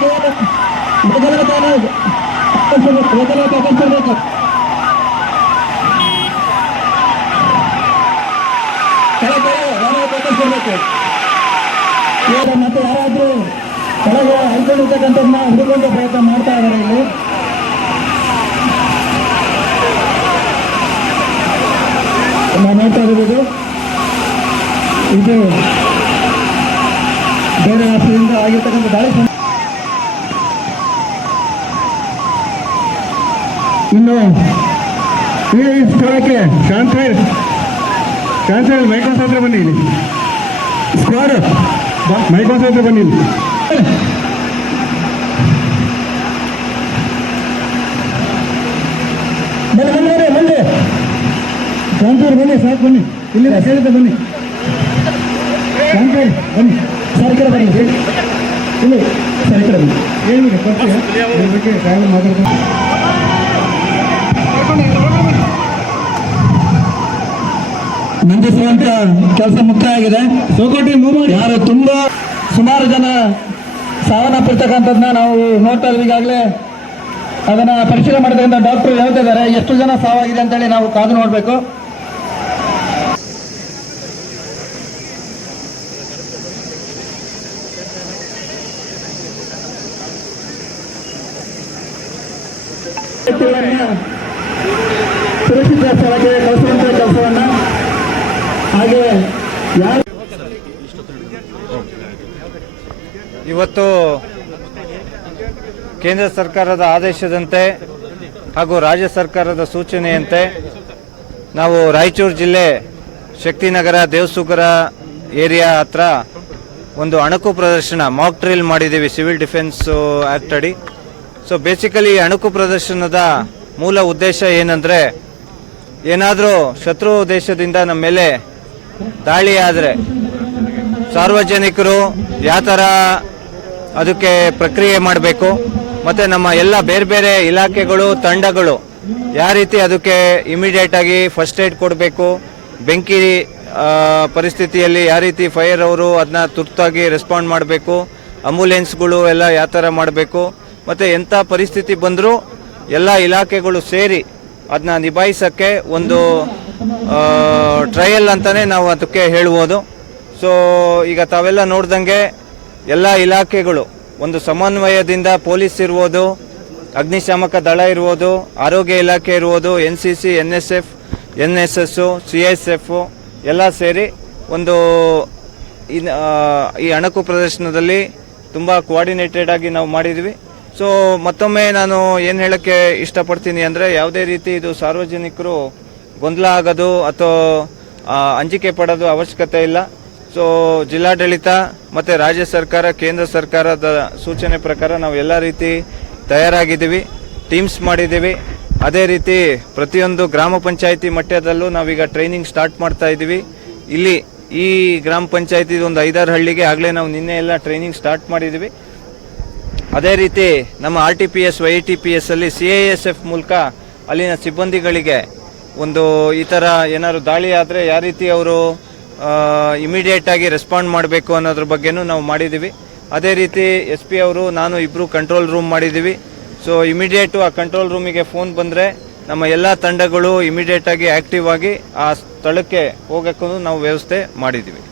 ಬದಲಾವಣೆ ಇವಾಗ ಮತ್ತೆ ಯಾರಾದರೂ ಕೆಳಗೆ ಹೈಕೊಂಡಿರ್ತಕ್ಕಂಥದ್ದನ್ನ ಹುಡುಕೊಂಡು ಪ್ರಯತ್ನ ಮಾಡ್ತಾ ಇದ್ದಾರೆ ಇಲ್ಲಿ ನಾವು ನೋಡ್ತಾ ಇದು ಬೇರೆ ರಾಷ್ಟ್ರದಿಂದ ಆಗಿರ್ತಕ್ಕಂಥ ದಾಳಿ ಇನ್ನು ಈ ಸ್ಥಳಕ್ಕೆ ಶಾಂತವೇಲ್ ಶಾಂತವೇಲ್ ಮೈಕೋಸ್ ಹತ್ರ ಬನ್ನಿ ಇಲ್ಲಿ. ಸ್ಕ್ವಾಡ್ ಮೈಕೋಸ್ ಹತ್ರ ಬನ್ನಿ ಇಲ್ಲಿ. ಬನ್ನಿ ಬನ್ನಿ ಸಾಕು ಬನ್ನಿ. ಇಲ್ಲಿ ಸೇರಿದ ಬನ್ನಿ. ಶಾಂತವೇಲ್ ಬನ್ನಿ. ಸರ್ ಕಡೆ ಬನ್ನಿ. ಇಲ್ಲಿ ಸರ್ ಕಡೆ ಬನ್ನಿ. ಇದ್ರ ಬಗ್ಗೆ ಡ್ರೈವರ್ ಮಾತಾಡ್ಕೊಂಡು ನಂದಿಸುವಂತ ಕೆಲಸ ಮುಕ್ತಾಯ ಆಗಿದೆ. ಸೋಕೋಟಿ ಯಾರು ತುಂಬಾ ಸುಮಾರು ಜನ ಸಾವನ್ನಪ್ಪಿರ್ತಕ್ಕಂಥದ್ದನ್ನ ನಾವು ನೋಡ್ತಾ ಇದ್ವಿ ಈಗಾಗಲೇ ಅದನ್ನ ಪರಿಶೀಲನೆ ಮಾಡಿದಂತ ಡಾಕ್ಟರ್ ಹೇಳ್ತಿದ್ದಾರೆ ಎಷ್ಟು ಜನ ಸಾವಾಗಿದೆ ಅಂತೇಳಿ ನಾವು ಕಾದು ನೋಡಬೇಕು. ಸುರಕ್ಷಿತ ಸ್ಥಳಕ್ಕೆ ಕಳಿಸುವಂತ ಕೆಲಸವನ್ನ ಇವತ್ತು ಕೇಂದ್ರ ಸರ್ಕಾರದ ಆದೇಶದಂತೆ ಹಾಗೂ ರಾಜ್ಯ ಸರ್ಕಾರದ ಸೂಚನೆಯಂತೆ ನಾವು ರಾಯಚೂರು ಜಿಲ್ಲೆ ಶಕ್ತಿನಗರ ದೇವಸುಗರ ಏರಿಯಾ ಹತ್ರ ಒಂದು ಅಣಕು ಪ್ರದರ್ಶನ ಮಾಕ್ ಡ್ರಿಲ್ ಮಾಡಿದ್ದೀವಿ ಸಿವಿಲ್ ಡಿಫೆನ್ಸ್ ಆಕ್ಟ್ ಅಡಿ. ಸೊ ಬೇಸಿಕಲಿ ಈ ಅಣಕು ಪ್ರದರ್ಶನದ ಮೂಲ ಉದ್ದೇಶ ಏನಂದ್ರೆ ಏನಾದರೂ ಶತ್ರು ದೇಶದಿಂದ ನಮ್ಮ ಮೇಲೆ ದಾಳಿ ಆದರೆ ಸಾರ್ವಜನಿಕರು ಯಾವ ಥರ ಅದಕ್ಕೆ ಪ್ರಕ್ರಿಯೆ ಮಾಡಬೇಕು, ಮತ್ತು ನಮ್ಮ ಎಲ್ಲ ಬೇರೆ ಬೇರೆ ಇಲಾಖೆಗಳು, ತಂಡಗಳು ಯಾವ ರೀತಿ ಅದಕ್ಕೆ ಇಮಿಡಿಯೇಟ್ ಆಗಿ ಫಸ್ಟ್ ಏಡ್ ಕೊಡಬೇಕು, ಬೆಂಕಿ ಪರಿಸ್ಥಿತಿಯಲ್ಲಿ ಯಾವ ರೀತಿ ಫೈರ್ ಅವರು ಅದನ್ನ ತುರ್ತಾಗಿ ರೆಸ್ಪಾಂಡ್ ಮಾಡಬೇಕು ಅಂಬುಲೆನ್ಸ್ಗಳು ಎಲ್ಲ ಯಾವ ಥರ ಮಾಡಬೇಕು, ಮತ್ತು ಎಂಥ ಪರಿಸ್ಥಿತಿ ಬಂದರೂ ಎಲ್ಲ ಇಲಾಖೆಗಳು ಸೇರಿ ಅದನ್ನ ನಿಭಾಯಿಸೋಕ್ಕೆ ಒಂದು ಟ್ರಯಲ್ ಅಂತಲೇ ನಾವು ಅದಕ್ಕೆ ಹೇಳ್ಬೋದು. ಸೊ ಈಗ ತಾವೆಲ್ಲ ನೋಡ್ದಂಗೆ ಎಲ್ಲ ಇಲಾಖೆಗಳು ಒಂದು ಸಮನ್ವಯದಿಂದ ಪೊಲೀಸ್ ಇರ್ಬೋದು, ಅಗ್ನಿಶಾಮಕ ದಳ ಇರ್ಬೋದು, ಆರೋಗ್ಯ ಇಲಾಖೆ ಇರ್ಬೋದು N C C N S F N S S C S F ಎಲ್ಲ ಸೇರಿ ಒಂದು ಈ ಅಣಕು ಪ್ರದರ್ಶನದಲ್ಲಿ ತುಂಬ ಕೋಆರ್ಡಿನೇಟೆಡ್ ಆಗಿ ನಾವು ಮಾಡಿದ್ವಿ. ಸೊ ಮತ್ತೊಮ್ಮೆ ನಾನು ಏನು ಹೇಳೋಕ್ಕೆ ಇಷ್ಟಪಡ್ತೀನಿ ಅಂದರೆ ಯಾವುದೇ ರೀತಿ ಇದು ಸಾರ್ವಜನಿಕರು ಗೊಂದಲ ಆಗೋದು ಅಥವಾ ಅಂಜಿಕೆ ಪಡೋದು ಅವಶ್ಯಕತೆ ಇಲ್ಲ. ಸೊ ಜಿಲ್ಲಾಡಳಿತ ಮತ್ತು ರಾಜ್ಯ ಸರ್ಕಾರ, ಕೇಂದ್ರ ಸರ್ಕಾರದ ಸೂಚನೆ ಪ್ರಕಾರ ನಾವು ಎಲ್ಲ ರೀತಿ ತಯಾರಾಗಿದ್ದೀವಿ ಟೀಮ್ಸ್ ಮಾಡಿದ್ದೀವಿ. ಅದೇ ರೀತಿ ಪ್ರತಿಯೊಂದು ಗ್ರಾಮ ಪಂಚಾಯಿತಿ ಮಟ್ಟದಲ್ಲೂ ನಾವೀಗ ಟ್ರೈನಿಂಗ್ ಸ್ಟಾರ್ಟ್ ಮಾಡ್ತಾ ಇದ್ದೀವಿ. ಇಲ್ಲಿ ಈ ಗ್ರಾಮ ಪಂಚಾಯತಿ ಒಂದು ಐದಾರು ಹಳ್ಳಿಗೆ ಆಗಲೇ ನಾವು ನಿನ್ನೆ ಎಲ್ಲ ಟ್ರೈನಿಂಗ್ ಸ್ಟಾರ್ಟ್ ಮಾಡಿದ್ದೀವಿ. ಅದೇ ರೀತಿ ನಮ್ಮ R T P S Y T P S ಅಲ್ಲಿ ಸಿ ಐ ಎಸ್ ಎಫ್ ಮೂಲಕ ಅಲ್ಲಿನ ಸಿಬ್ಬಂದಿಗಳಿಗೆ ಒಂದು ಈ ಥರ ಏನಾದ್ರು ದಾಳಿ ಆದರೆ ಯಾವ ರೀತಿ ಅವರು ಇಮಿಡಿಯೇಟ್ ಆಗಿ ರೆಸ್ಪಾಂಡ್ ಮಾಡಬೇಕು ಅನ್ನೋದ್ರ ಬಗ್ಗೆನೂ ನಾವು ಮಾಡಿದ್ದೀವಿ ಅದೇ ರೀತಿ ಎಸ್ ಪಿ ಅವರು, ನಾನು ಇಬ್ಬರು ಕಂಟ್ರೋಲ್ ರೂಮ್ ಮಾಡಿದ್ದೀವಿ ಸೊ ಇಮಿಡಿಯೇಟು ಆ ಕಂಟ್ರೋಲ್ ರೂಮಿಗೆ ಫೋನ್ ಬಂದರೆ ನಮ್ಮ ಎಲ್ಲ ತಂಡಗಳು ಇಮಿಡಿಯೇಟ್ ಆಗಿ ಆಕ್ಟಿವ್ ಆಗಿ ಆ ಸ್ಥಳಕ್ಕೆ ಹೋಗೋಕ್ಕೂ ನಾವು ವ್ಯವಸ್ಥೆ ಮಾಡಿದ್ದೀವಿ